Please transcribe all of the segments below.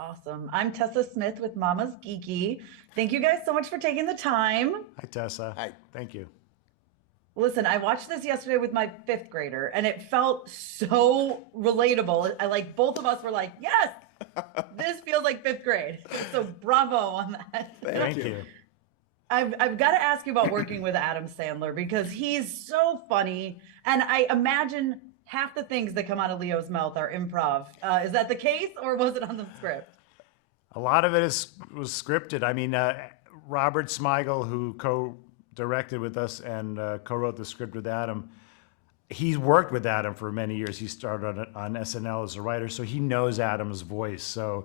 Awesome. I'm Tessa Smith with Mama's Geeky. Thank you guys so much for taking the time. Hi, Tessa. Hi. Thank you. Listen, I watched this yesterday with my fifth grader and it felt so relatable. I like both of us were like, yes, this feels like fifth grade. So bravo on that. Thank Thank you. you. I've got to ask you about working with Adam Sandler because he's so funny. And I imagine half the things that come out of Leo's mouth are improv. Is that the case or was it on the script? A lot of it was scripted. I mean, Robert Smigel, who co-directed with us and co-wrote the script with Adam, he's worked with Adam for many years. He started on SNL as a writer, so he knows Adam's voice. So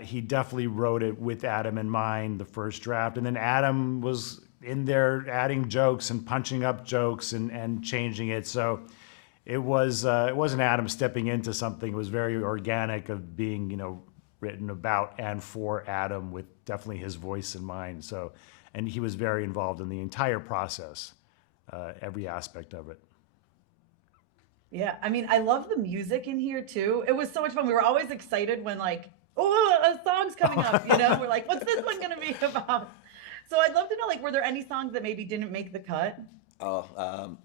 he definitely wrote it with Adam in mind, the first draft. And then Adam was in there adding jokes and punching up jokes and changing it. So it wasn't Adam stepping into something. It was very organic of being, written about and for Adam with definitely his voice in mind. So, and he was very involved in the entire process, every aspect of it. Yeah, I mean, I love the music in here too. It was so much fun. We were always excited when like, oh, a song's coming up, We're like, what's this one gonna be about? So I'd love to know, like, were there any songs that maybe didn't make the cut? Oh,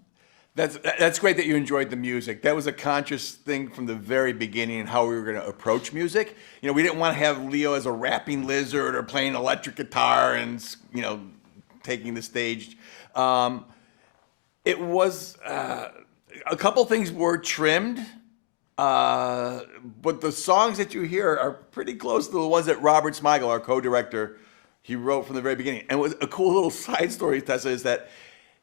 that's great that you enjoyed the music. That was a conscious thing from the very beginning and how we were going to approach music. We didn't want to have Leo as a rapping lizard or playing electric guitar and taking the stage. It was a couple things were trimmed, but the songs that you hear are pretty close to the ones that Robert Smigel, our co-director, he wrote from the very beginning. And a cool little side story, Tessa, is that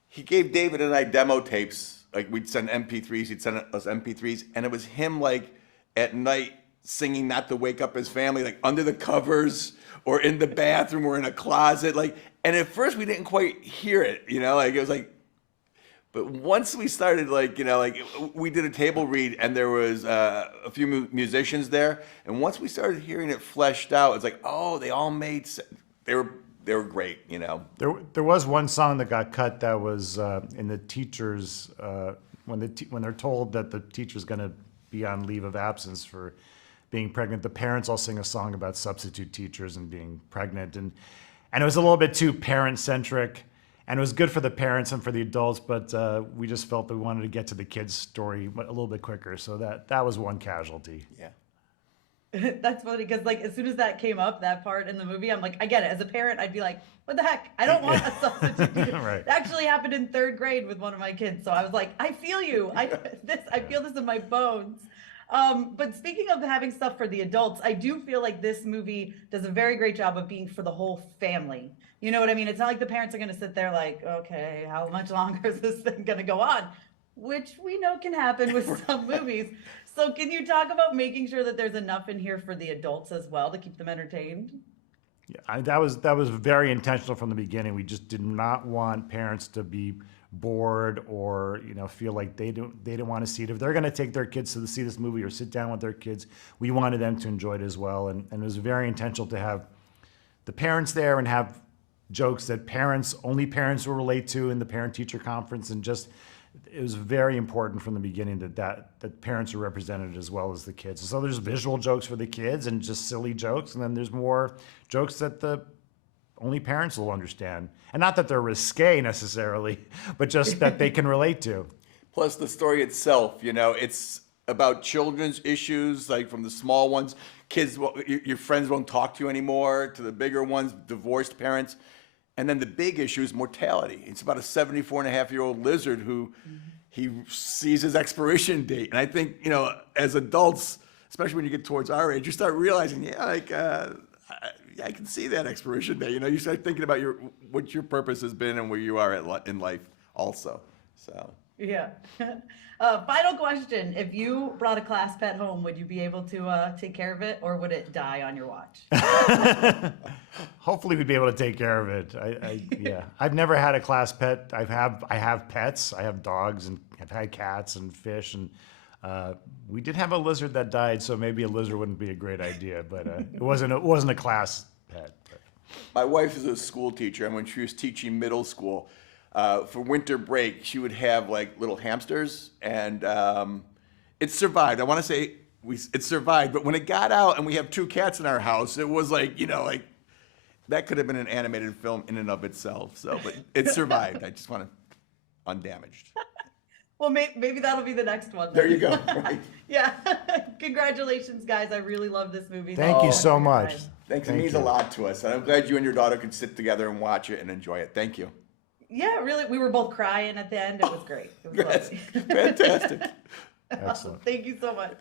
he gave David and I demo tapes. Like we'd send MP3s, he'd send us MP3s, and it was him like at night singing not to wake up his family, like under the covers or in the bathroom or in a closet. And at first we didn't quite hear it, it was like, but once we started, we did a table read and there was a few musicians there. And once we started hearing it fleshed out, it's like, oh, they all made sense. They were great, There was one song that got cut that was in the teachers when they're told that the teacher's going to be on leave of absence for being pregnant. The parents all sing a song about substitute teachers and being pregnant, and it was a little bit too parent centric, and it was good for the parents and for the adults, but we just felt that we wanted to get to the kids' story a little bit quicker, so that was one casualty. Yeah. That's funny because like as soon as that came up, that part in the movie, I'm like, I get it. As a parent, I'd be like, what the heck? I don't want a substitute teacher. Right. It actually happened in third grade with one of my kids. So I was like, I feel you. I feel this in my bones. But speaking of having stuff for the adults, I do feel like this movie does a very great job of being for the whole family. You know what I mean? It's not like the parents are going to sit there like, okay, how much longer is this thing going to go on? Which we know can happen with some movies. So can you talk about making sure that there's enough in here for the adults as well to keep them entertained? Yeah, that was very intentional from the beginning. We just did not want parents to be bored or feel like they didn't want to see it. If they're going to take their kids to see this movie or sit down with their kids, we wanted them to enjoy it as well. And it was very intentional to have the parents there and have jokes that only parents will relate to in the parent-teacher conference, and just it was very important from the beginning that parents are represented as well as the kids. So there's visual jokes for the kids and just silly jokes, and then there's more jokes that the only parents will understand. And not that they're risque necessarily, but just that they can relate to. Plus the story itself, it's about children's issues, like from the small ones, kids, your friends won't talk to you anymore, to the bigger ones, divorced parents. And then the big issue is mortality. It's about a 74-and-a-half-year-old lizard who he sees his expiration date. And I think, as adults, especially when you get towards our age, you start realizing, I can see that expiration date. You start thinking about what your purpose has been and where you are in life also. So. Yeah. Final question. If you brought a class pet home, would you be able to take care of it or would it die on your watch? Hopefully we'd be able to take care of it. Yeah. I've never had a class pet. I have pets. I have dogs and I've had cats and fish, and we did have a lizard that died, so maybe a lizard wouldn't be a great idea, but it wasn't a class pet. But. My wife is a school teacher, and when she was teaching middle school, for winter break, she would have like little hamsters, and it survived. I want to say it survived. But when it got out and we have 2 cats in our house, it was like, like that could have been an animated film in and of itself. So, but it survived. I just want to undamaged. Well, maybe that'll be the next one. There you go. Right. Yeah. Congratulations, guys. I really love this movie. Thank you so much. Thanks. Thank It means you. a lot to us. And I'm glad you and your daughter could sit together and watch it and enjoy it. Thank you. Yeah, really. We were both crying at the end. It was great. It was Yes. lovely. Fantastic. Excellent. Thank you so much.